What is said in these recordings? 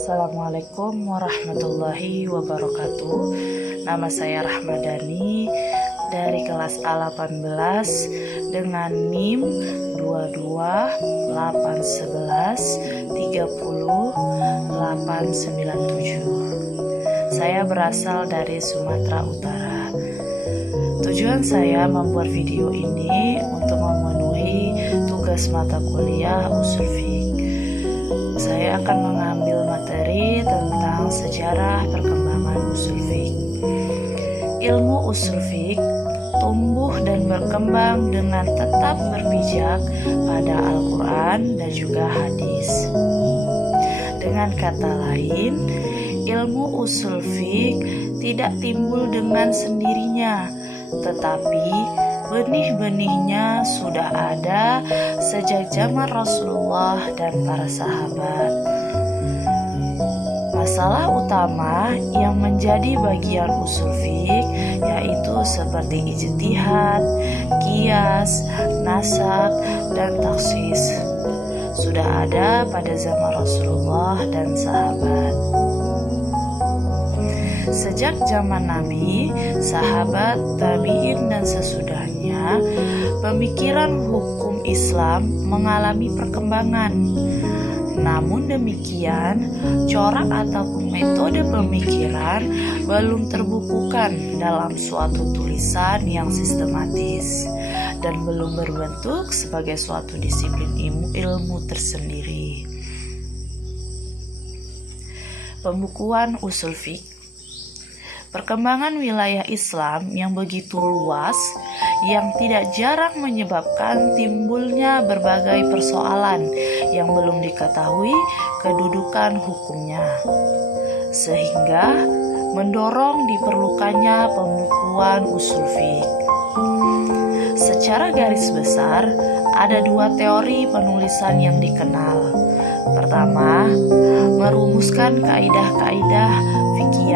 Assalamualaikum warahmatullahi wabarakatuh. Nama saya Rahmadani dari kelas A18 dengan NIM 2281130 Saya berasal dari Sumatera Utara. Tujuan saya membuat video ini untuk memenuhi tugas mata kuliah Ushul Fiqh. Saya akan mengambil materi tentang sejarah perkembangan Ushul Fiqh. Ilmu Ushul Fiqh tumbuh dan berkembang dengan tetap berpijak pada Al-Quran dan juga hadis. Dengan kata lain, ilmu Ushul Fiqh tidak timbul dengan sendirinya, tetapi benih-benihnya sudah ada sejak zaman Rasulullah dan para sahabat. Masalah utama yang menjadi bagian ushul fiqh yaitu seperti ijtihad, qiyas, nasak, dan taksis sudah ada pada zaman Rasulullah dan sahabat. Sejak zaman Nabi, sahabat, tabi'in, dan sesudahnya, pemikiran hukum Islam mengalami perkembangan. Namun demikian, corak ataupun metode pemikiran belum terbukukan dalam suatu tulisan yang sistematis dan belum berbentuk sebagai suatu disiplin ilmu tersendiri. Pembukuan Ushul Fiqh. Perkembangan wilayah Islam yang begitu luas yang tidak jarang menyebabkan timbulnya berbagai persoalan yang belum diketahui kedudukan hukumnya, sehingga mendorong diperlukannya pembukuan Ushul Fiqh. Secara garis besar, ada dua teori penulisan yang dikenal. Pertama, merumuskan kaidah-kaidah fikih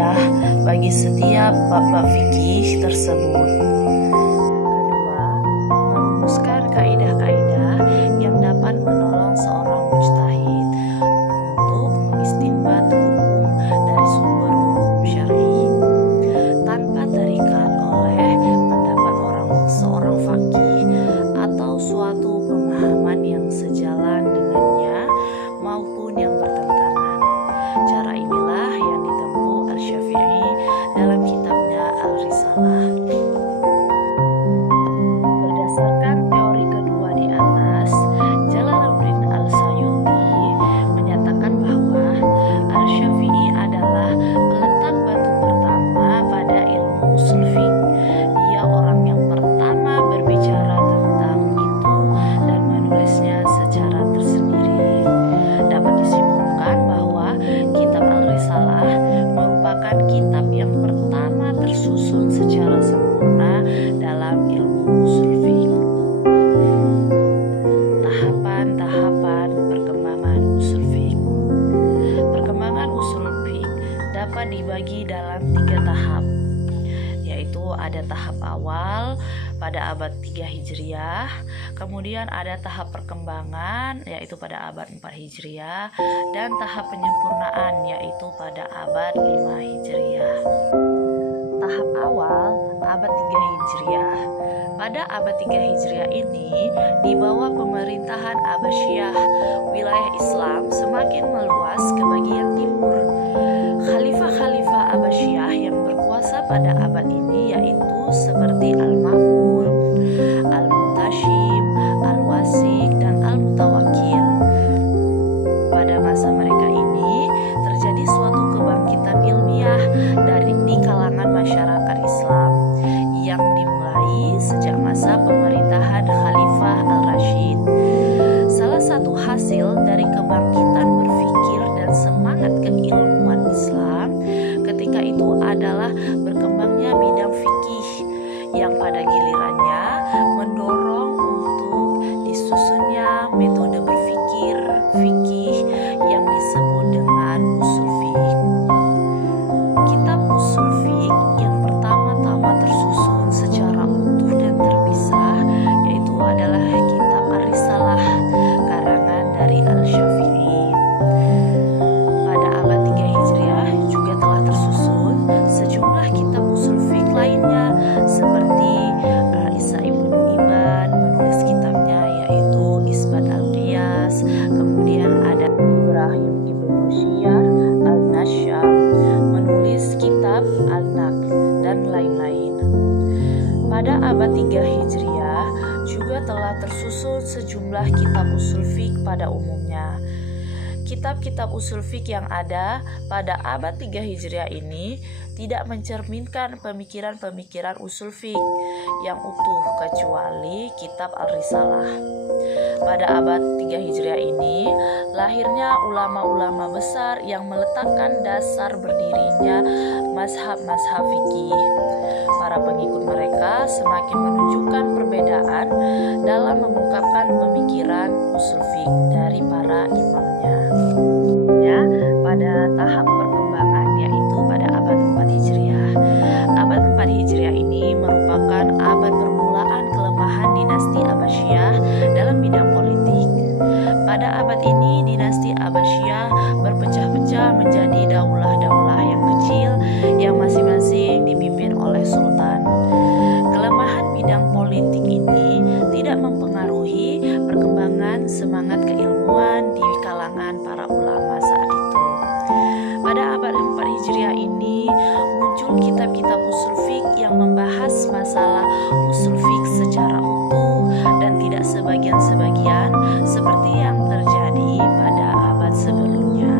bagi setiap bab fikih tersebut. Kedua, merumuskan kaidah-kaidah yang dapat menolong seorang mujtahid untuk mengistinbat hukum dari sumber hukum syar'i tanpa terikat oleh pendapat seorang faqih atau suatu pemahaman yang sejalan dengannya maupun yang bertentangan. Cara inilah yang ditempuh Al-Syafi'i dalam kitabnya Al-Risalah. Berdasarkan teori kedua di atas, Jalaluddin Al-Sayuti menyatakan bahwa Al-Syafi'i adalah peletak batu pertama pada ilmu ushul fiqh. Dia orang yang pertama berbicara tentang itu dan menulisnya secara tersendiri. Dapat disimpulkan bahwa kitab Al-Risalah merupakan kitab yang pertama tersusun secara sempurna dalam ilmu ushul fiqh. Tahapan-tahapan perkembangan ushul fiqh. Perkembangan ushul fiqh dapat dibagi dalam 3 tahap, yaitu ada tahap awal pada abad 3 Hijriah, kemudian ada tahap perkembangan yaitu pada abad 4 Hijriah, dan tahap penyempurnaan yaitu pada abad 5 Hijriah. Tahap awal abad 3 Hijriah. Pada abad 3 Hijriah ini, di bawah pemerintahan Abbasiyah, wilayah Islam semakin meluas ke bagian timur. Khalifah-khalifah Abbasiyah yang berkuasa pada abad ini yaitu seperti Al-Ma'mun, Al-Muntashim, Al-Wasik, dan Al-Mutawakkil. Pada masa mereka ini terjadi suatu kebangkitan ilmiah di kalangan masyarakat Islam yang dimulai sejak masa pemerintahan Khalifah Al-Rashid. Salah satu hasil dari kebangkitan berpikir dan semangat keilmuan Islam ketika itu adalah berkembangnya bidang menyusun sejumlah kitab usul fiqh pada umumnya. Kitab-kitab usul fiqh yang ada pada abad 3 Hijriah ini tidak mencerminkan pemikiran-pemikiran usul fiqh yang utuh kecuali kitab Al-Risalah. Pada abad 3 Hijriah ini lahirnya ulama-ulama besar yang meletakkan dasar berdirinya mazhab-mazhab fikih. Para pengikut mereka semakin menunjukkan perbedaan dalam mengungkapkan pemikiran usul fiqh dari para imamnya. Ya, pada tahap perkembangan yaitu pada abad 4 Hijriah. Abad 4 Hijriah ini merupakan abad permulaan kelemahan dinasti Abbasiyah dalam bidang politik. Pada abad ini dinasti Abbasiyah berpecah-pecah menjadi daulah-daulah yang kecil yang masing-masing dipimpin oleh sultan. Kelemahan bidang politik ini tidak mempengaruhi perkembangan semangat keilmuan di kalangan para ulama saat itu. Pada abad 4 Hijriah ini muncul kitab-kitab usul fiqh yang membahas masalah usul fiqh secara utuh dan tidak sebagian-sebagian seperti yang terjadi pada abad sebelumnya.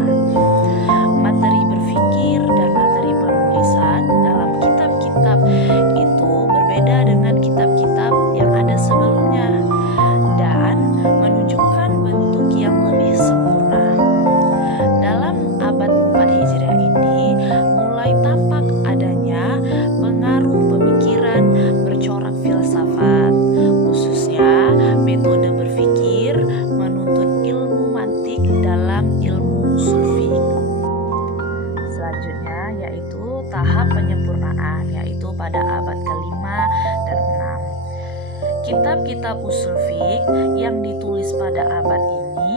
Materi berfikir dan materi penulisan dalam kitab-kitab itu berbeda dengan kitab-kitab yang ada sebelumnya dan menunjukkan bentuk yang lebih sempurna. Dalam abad 4 Hijriah ini mulai tampak adanya pengaruh pemikiran bercorak filsafat, khususnya metode berfikir menuntut ilmu mantik dalam ilmu usul fiqh. Selanjutnya yaitu tahap penyempurnaan, yaitu pada abad ke-5 dan 6. Kitab-kitab usul fiqh yang ditulis pada abad ini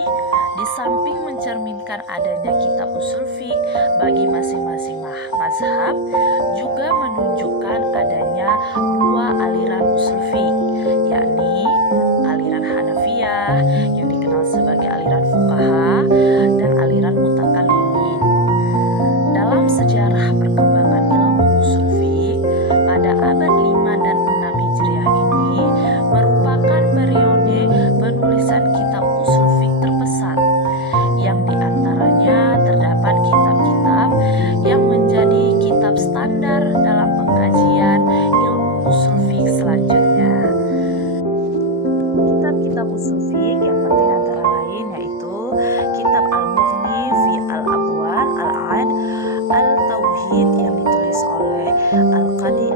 di samping mencerminkan adanya kitab usul fiqh bagi masing-masing mazhab, juga menunjukkan adanya dua aliran usul fiqh, yakni aliran Hanafiyah yang dikenal sebagai aliran fuqaha dan aliran mutakallimin. Dalam sejarah perkembangan ilmu usul fiqh pada abad 5 dan 6 Hijriah ini merupakan periode penulisan kitab usul fiqh terpesat, yang diantaranya terdapat kitab-kitab yang menjadi kitab standar dalam pengkajian ilmu usul fiqh selanjutnya. Kitab-kitab usul fiqh yang penting antara lain yaitu kitab Al-Mughni fi Al-Abwan, Al-Ad, Al-Tauhid yang ditulis oleh Al-Qadi